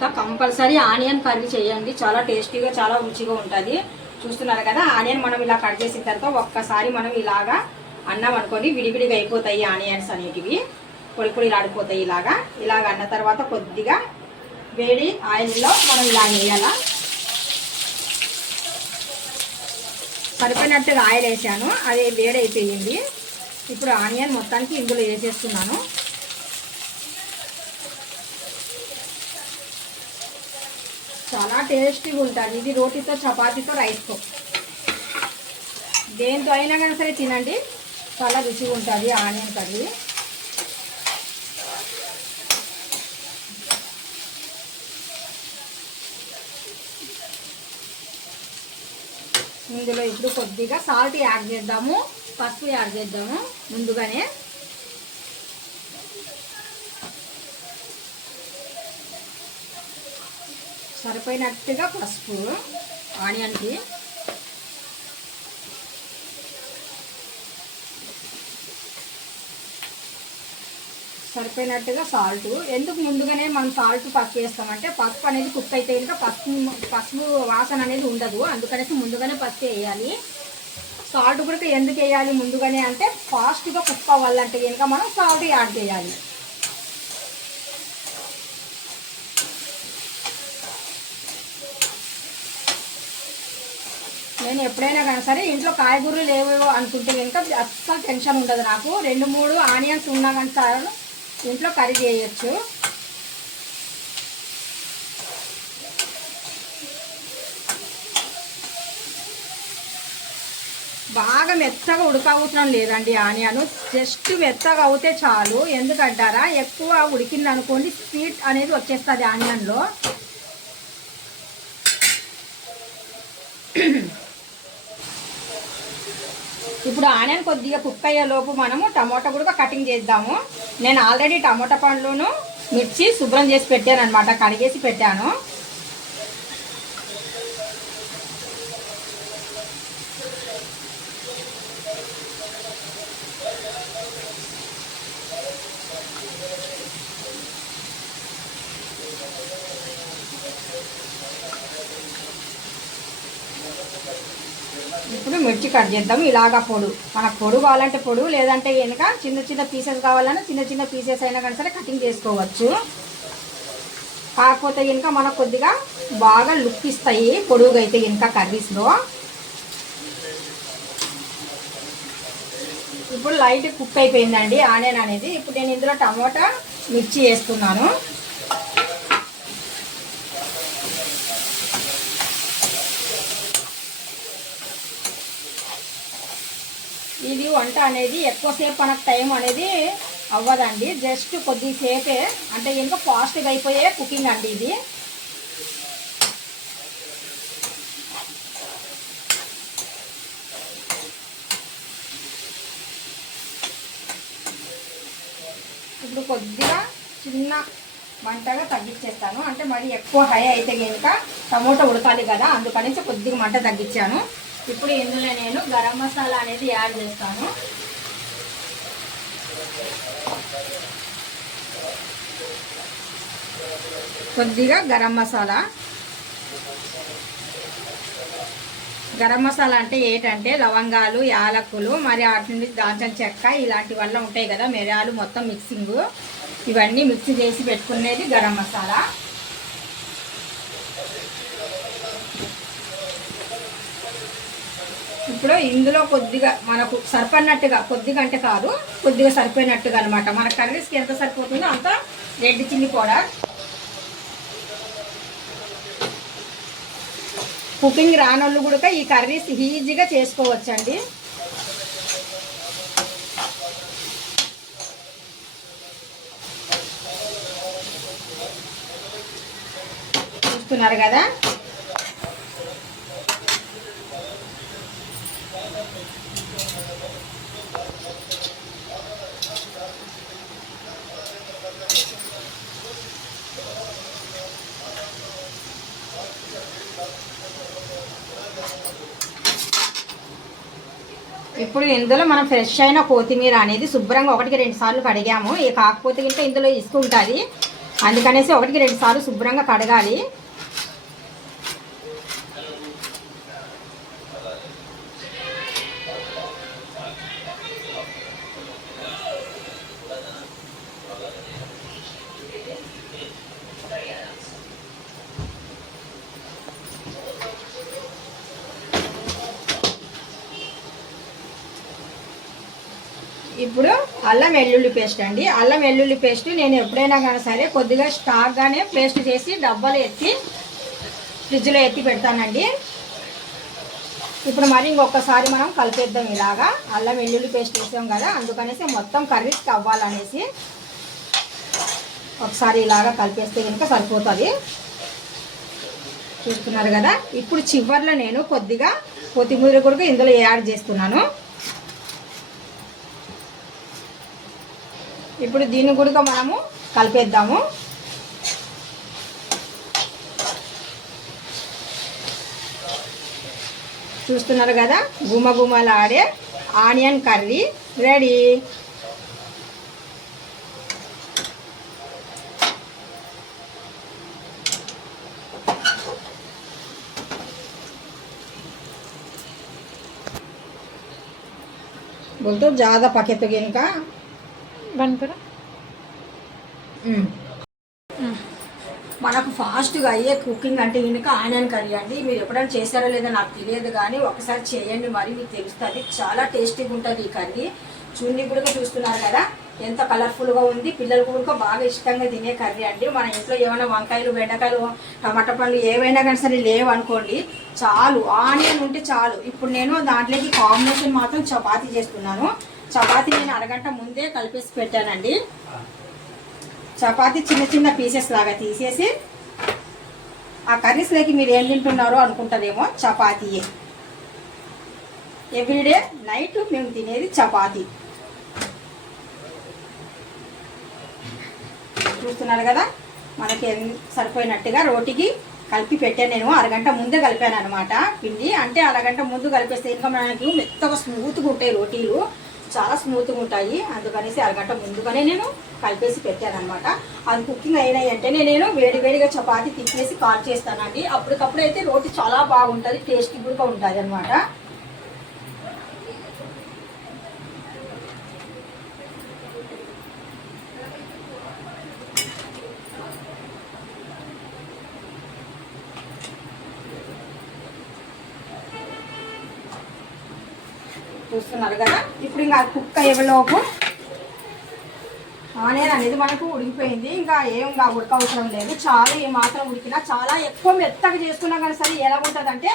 ఇంకా compulsory onion curry చేయండి. చాలా టేస్టీగా చాలా రుచిగా ఉంటుంది. చూస్తున్నారు కదా ఆనియన్ మనం ఇలా కట్ చేసిన తర్వాత ఒక్కసారి మనం ఇలాగా అన్నం అనుకోండి విడివిడిగా అయిపోతాయి ఆనియన్స్ అనేటివి. పొడి పొడి ఆడిపోతాయి ఇలాగా. ఇలాగ అన్న తర్వాత కొద్దిగా వేడి ఆయిల్లో మనం ఇలా వేయాలా. సరిపోయినట్టుగా ఆయిల్ వేసాను. అది వేడి అయిపోయింది ఇప్పుడు ఆనియన్ మొత్తానికి ఇందులో వేసేస్తున్నాను. చాలా టేస్టీగా ఉంటుంది. ఇది రోటీతో చపాతీతో రైస్తో దేంతో అయినా కానీ సరే తినండి. చాలా రుచిగా ఉంటుంది ఆనియన్ కర్రీ ఇందులో ఇప్పుడు కొద్దిగా సాల్ట్ యాడ్ చేద్దాము. పసుపు యాడ్ చేద్దాము ముందుగానే. సరిపోయినట్టుగా పసుపు ఆనియన్కి సరిపోయినట్టుగా సాల్ట్. ఎందుకు ముందుగానే మనం సాల్ట్ పసుపు వేస్తామంటే పసుపు అనేది కుక్ అయితే ఇంకా పసుపు పసుపు వాసన అనేది ఉండదు. అందుకనేసి ముందుగానే పసుపు వేయాలి. సాల్ట్ కూడా ఎందుకు వేయాలి ముందుగానే అంటే ఫాస్ట్గా కుక్ అవ్వాలంటే కనుక మనం సాల్ట్ యాడ్ చేయాలి. నేను ఎప్పుడైనా కానీ సరే ఇంట్లో కాయగూరలు లేవు అనుకుంటే కనుక అస్సలు టెన్షన్ ఉండదు నాకు. రెండు మూడు ఆనియన్స్ ఉన్నా కానీ చాలు. ఇంట్లో కర్రీ చేయొచ్చు. బాగా మెత్తగా ఉడకవసరం లేదండి ఆనియన్. జస్ట్ మెత్తగా అవుతే చాలు. ఎందుకంటారా? ఎక్కువ ఉడికిందనుకోండి స్వీట్ అనేది వచ్చేస్తుంది ఆనియన్లో. ఇప్పుడు ఆనియన్ కొద్దిగా కుక్ అయ్యే లోపు మనము టమోటా కూడా కటింగ్ చేద్దాము. నేను ఆల్రెడీ టమోటా పండ్లను మిర్చి శుభ్రం చేసి పెట్టాను అనమాట కడిగేసి పెట్టాను. ఇప్పుడు మిర్చి కట్ చేద్దాం. ఇలాగా పొడు. మనకు పొడు కావాలంటే పొడు లేదంటే కనుక చిన్న చిన్న పీసెస్ కావాలన్నా చిన్న చిన్న పీసెస్ అయినా కానీ సరే కటింగ్ చేసుకోవచ్చు. కాకపోతే కనుక మనకు కొద్దిగా బాగా లుక్ ఇస్తాయి. పొడుగు అయితే కనుక కర్రీస్లో ఇప్పుడు లైట్ కుక్ అయిపోయిందండి ఆనియన్ అనేది ఇప్పుడు నేను ఇందులో టమోటా మిర్చి వేస్తున్నాను ఇది వంట అనేది ఎక్కువసేపు మనకు టైం అనేది అవ్వదండి. జస్ట్ కొద్దిసేపే అంటే ఇంకా ఫాస్ట్గా అయిపోయే కుకింగ్ అండి ఇది. ఇప్పుడు కొద్దిగా చిన్న మంటగా తగ్గించేస్తాను. అంటే మరి ఎక్కువ హై అయితే కనుక టమోటా ఉడకాలి కదా అందుకనేసి కొద్దిగా మంట తగ్గించాను. ఇప్పుడు ఇందులో నేను గరం మసాలా అనేది యాడ్ చేస్తాను. కొద్దిగా గరం మసాలా. గరం మసాలా అంటే ఏంటంటే లవంగాలు యాలకులు మరి వాటి నుండి దాల్చిన చెక్క ఇలాంటి వల్ల ఉంటాయి కదా మిరియాలు మొత్తం మిక్సింగ్ ఇవన్నీ మిక్స్ చేసి పెట్టుకునేది గరం మసాలా. ఇప్పుడు ఇందులో కొద్దిగా మనకు సరిపడినట్టుగా కొద్దిగా అంటే కాదు కొద్దిగా సరిపోయినట్టుగా అనమాట మన కర్రీస్కి ఎంత సరిపోతుందో అంత రెడ్ చిల్లీ పౌడర్. కుకింగ్ రానోళ్ళు కూడా ఈ కర్రీస్ ఈజీగా చేసుకోవచ్చండి. చూస్తున్నారు కదా? ఇప్పుడు ఇందులో మనం ఫ్రెష్ అయిన కొత్తిమీర అనేది శుభ్రంగా ఒకటికి రెండు సార్లు కడిగాము. ఇక కాకపోతే ఇంకా ఇందులో ఇసుక ఉంటుంది. అందుకనేసి ఒకటికి రెండు సార్లు శుభ్రంగా కడగాలి. ఇప్పుడు అల్లం వెల్లుల్లి పేస్ట్ అండి. అల్లం వెల్లుల్లి పేస్ట్ నేను ఎప్పుడైనా కానీ సరే కొద్దిగా స్టాక్గానే పేస్ట్ చేసి డబ్బాలు ఎత్తి ఫ్రిడ్జ్లో ఎత్తి పెడతానండి. ఇప్పుడు మరి ఇంకొకసారి మనం కలిపేద్దాం ఇలాగా. అల్లం వెల్లుల్లి పేస్ట్ వేసాం కదా అందుకనేసి మొత్తం కర్రీస్ అవ్వాలనేసి ఒకసారి ఇలాగా కలిపేస్తే కనుక సరిపోతుంది. చూస్తున్నారు కదా? ఇప్పుడు చివర్లో నేను కొద్దిగా కొత్తిమీర కూడా ఇందులో యాడ్ చేస్తున్నాను. ఇప్పుడు దీన్ని కూడా మనము కలిపేద్దాము చూస్తున్నారు కదా గుమ గుమలాడే ఆనియన్ కర్రీ రెడీ बोलतो ज़्यादा पके तो इनका బంద్ మనకు ఫాస్ట్గా అయ్యే కుకింగ్ అంటే ఇనుక ఆనియన్ కర్రీ అండి మీరు ఎప్పుడైనా చేశారో లేదో నాకు తెలియదు కానీ ఒకసారి చేయండి మరి మీకు తెలుస్తుంది. చాలా టేస్టీగా ఉంటుంది ఈ కర్రీ. చూన్ని కూడా చూస్తున్నారు కదా ఎంత కలర్ఫుల్గా ఉంది. పిల్లలు కూడా బాగా ఇష్టంగా తినే కర్రీ అండి. మన ఇంట్లో ఏమైనా వంకాయలు బెండకాయలు టమాటా పండ్లు ఏవైనా కానీ సరే లేవు అనుకోండి చాలు. ఆనియన్ ఉంటే చాలు. ఇప్పుడు నేను దాంట్లోకి కాంబినేషన్ మాత్రం చపాతీ చేస్తున్నాను. చపాతీ నేను అరగంట ముందే కలిపేసి పెట్టానండి. చపాతీ చిన్న చిన్న పీసెస్ లాగా తీసేసి ఆ కర్రీస్లోకి మీరు ఏం తింటున్నారో అనుకుంటారేమో చపాతీయే. ఎవ్రీడే నైట్ మేము తినేది చపాతీ. చూస్తున్నారు కదా మనకి సరిపోయినట్టుగా రోటికి కలిపి పెట్టాను నేను అరగంట ముందే కలిపాను అనమాట పిండి అంటే అరగంట ముందు కలిపేస్తే ఇంకా మనకి మెత్తగా స్మూత్గా ఉంటాయి రోటీలు. చాలా స్మూత్గా ఉంటాయి. అందుకనేసి అరగంట ముందుగానే నేను కలిపేసి పెట్టాను అనమాట అది కుకింగ్ అయినాయంటేనే నేను వేడి వేడిగా చపాతీ తిప్పేసి కాల్ చేస్తానండి. అప్పటికప్పుడు అయితే రోటీ చాలా బాగుంటుంది టేస్టీ కూడా ఉంటుంది అనమాట చూస్తున్నారు కదా? ఇప్పుడు ఇంకా కుక్క ఇవ్వలోపు ఆనియన్ అనేది మనకు ఉడికిపోయింది. ఇంకా ఏం ఇంకా ఉడక అవసరం లేదు. చాలా ఏ మాత్రం ఉడికినా చాలా ఎక్కువ మెత్తగా చేసుకున్నా కానీ సరే ఎలా ఉంటుంది అంటే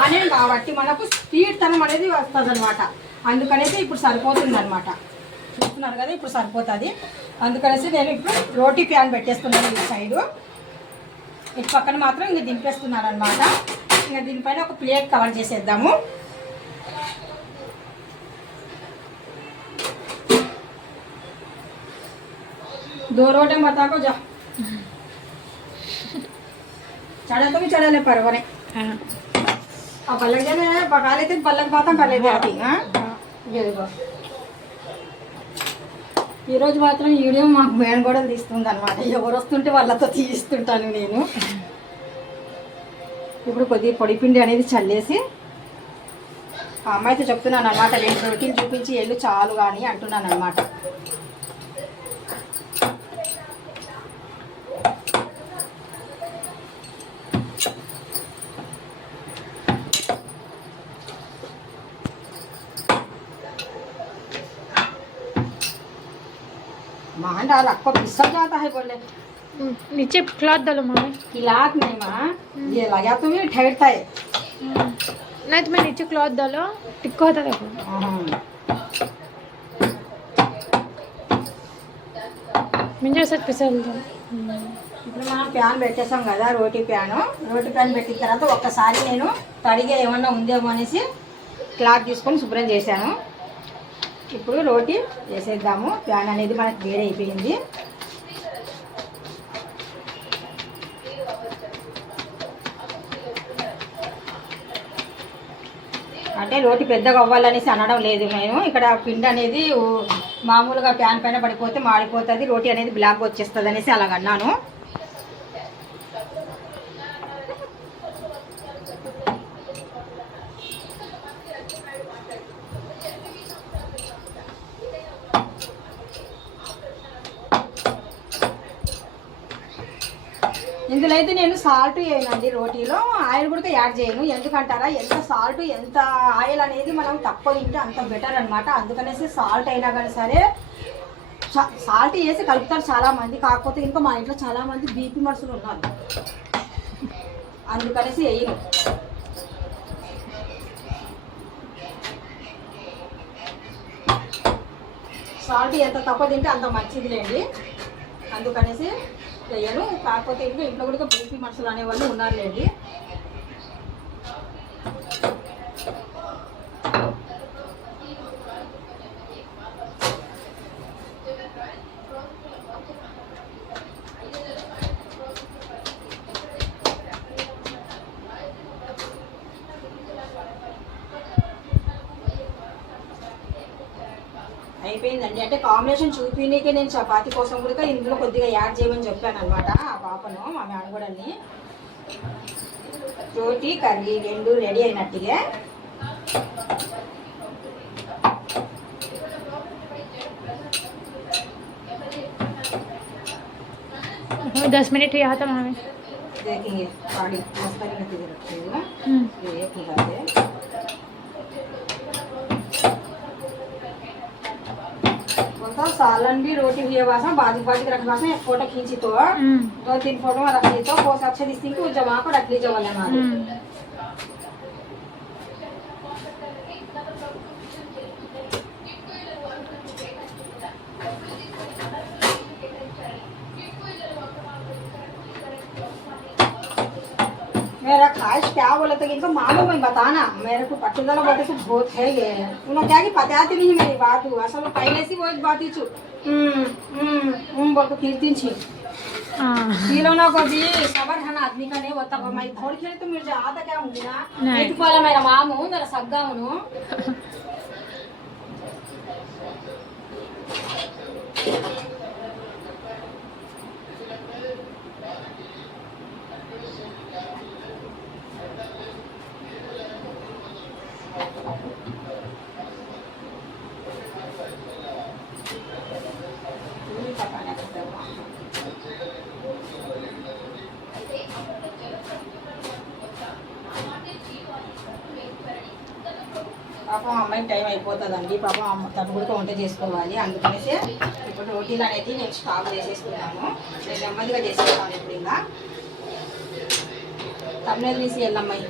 ఆనియన్ కాబట్టి మనకు స్పీడ్తనం అనేది వస్తుంది అనమాట అందుకనేసి ఇప్పుడు సరిపోతుంది అనమాట చూస్తున్నారు కదా ఇప్పుడు సరిపోతుంది. అందుకనేసి నేను ఇప్పుడు రోటీ ప్యాన్ పెట్టేస్తున్నాను ఈ సైడు. ఇటు పక్కన మాత్రం ఇంక దింపేస్తున్నాను అనమాట ఇంకా దీనిపైన ఒక ప్లేట్ కవర్ చేసేద్దాము. दो रोटे बता को जा चढ़ा तो भी चढ़ा ले परवरे अब पलक जाने पका लेते पलक बात कर लेते आप ही हाँ ये देखो ఈరోజు మాత్రం ఈ వీడియో మాకు మేడం కూడా తీస్తుంది అనమాట ఎవరు వస్తుంటే వాళ్ళతో తీస్తుంటాను నేను ఇప్పుడు కొద్దిగా పొడి పిండి అనేది చల్లేసి ఆ అమ్మాయితో చెప్తున్నాను అనమాట రెండు రొటీలు చూపించి ఎల్లు చాలు కానీ అంటున్నాను అనమాట मान डाल आपको पिस्सा जाता है बोले नीचे क्लॉथ डालो मम्मी खिलात नहीं माँ ये लगा तो भी ठहरता है नहीं तो मैं नीचे क्लॉथ डालो टिक्का होता देखो मुझे साथ पिसल दो ఇప్పుడు మనం ప్యాన్ పెట్టేసాం కదా రోటీ ప్యాను రోటీ ప్యాన్ పెట్టిన తర్వాత ఒక్కసారి నేను తడిగా ఏమన్నా ఉందేమో అనేసి క్లాత్ తీసుకొని శుభ్రం చేశాను ఇప్పుడు రోటీ వేసేద్దాము. ప్యాన్ అనేది మనకి వేడి అయిపోయింది అంటే రోటి పెద్దగా అవ్వాలనేసి అనడం లేదు నేను ఇక్కడ పిండి అనేది మామూలుగా ప్యాన్ పైన పడిపోతే మాడిపోతుంది రోటీ అనేది బ్లాక్ వచ్చేస్తుంది అనేసి అలాగ అన్నాను అయితే నేను సాల్ట్ వేయనండి రోటీలో. ఆయిల్ కూడా యాడ్ చేయను. ఎందుకంటారా ఎంత సాల్ట్ ఎంత ఆయిల్ అనేది మనం తక్కువ తింటే అంత బెటర్ అనమాట అందుకనేసి సాల్ట్ అయినా కానీ సరే సాల్ట్ వేసి కలుపుతారు చాలామంది. కాకపోతే ఇంకా మా ఇంట్లో చాలామంది బీపీ మనుషులు ఉన్నారు. అందుకనేసి వేయను. సాల్ట్ ఎంత తక్కువ తింటే అంత మంచిదిలేండి. అందుకనేసి వేయను కాకపోతే ఇంకా ఇంట్లో కూడా బీపీ మనుషులు అనేవాళ్ళు ఉన్నారులేండి. అయిపోయిందండి అంటే కాంబినేషన్ చూపినీకే నేను చపాతీ కోసం కూడా ఇందులో కొద్దిగా యాడ్ చేయమని చెప్పాను అనమాట ఆ పాపను మా మేనగోడల్ని రోటీ కర్రీ రెండు రెడీ అయినట్టుగా दस मिनट ही आता हमें देखेंगे बोलता सालन भी रोटी हुए वास में बाजू बाजू रखना में एक फ़ोटो खींची तो हम्म। दो तीन फ़ोटो में रख ली तो बहुत अच्छे दिखती कि जमा को रख लीजिए वाले मेरा ख्वाहिश क्या बोले तो इनको मालूम है बताना मेरे को पट्टुदला बोलते से बहुत है ये उन्होंने क्या कि पता आती नहीं मेरी बात हुआ असल में पहले से वो एक बात ही चु हम्म हम्म हम्म बोल को कीर्तिन छी हाँ खिलौना को भी सबर है ना आदमी का नहीं होता पर मैं थोड़ी खेली तो मुझे आता क्या हूँ ना नहीं। एक वाला मेरा माम हूँ मेरा सग्गा हूँ पकाना పాపం అమ్మాయికి టైం అయిపోతుందండి. పాపం అమ్మ తను కూడా వంట చేసుకోవాలి. అందుకనేసి ఇప్పుడు రోటీలు అనేది నేను స్టాక్ చేసేసుకున్నాను నేను నెమ్మదిగా చేసేస్తాను ఇప్పుడు ఇంకా తమిళ తీసి వెళ్ళమ్మాయి